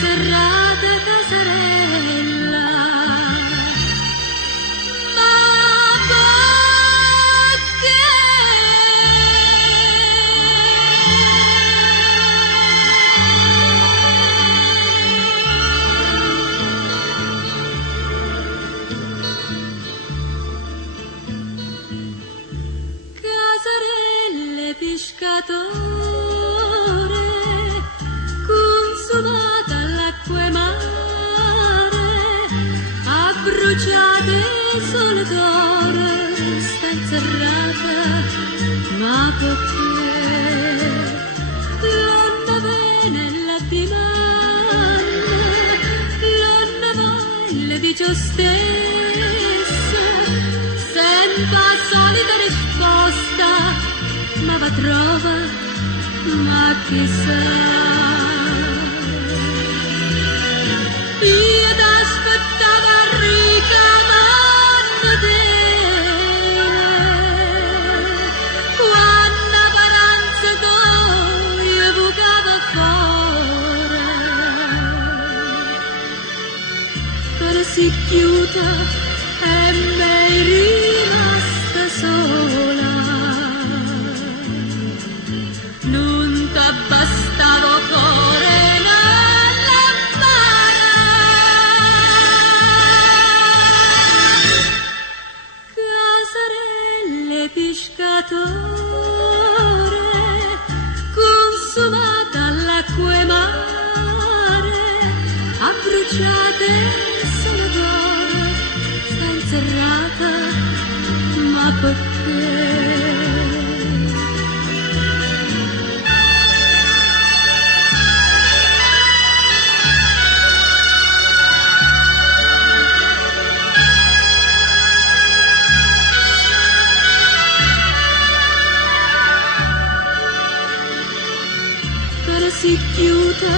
serrata Casarella, ma perché? Casarelle pescatore, consumata all'acqua e mare, abbruciate sole d'oro, sta inserrata, ma perché? L'onna venella di mare, l'onna vai, dice stessa, senza solita risposta, ma va trova, ma chissà. Io t'aspettavo ricamando te, quando paranza tu io bucava fuori, per si chiuda e me rimasta sola. Non t'abbastavo cuore nell'ammare, Casarelle pescatore, consumata all'acqua e mare, abbruciate sole d'oro, sta inserrata, ma perché? Si chiuda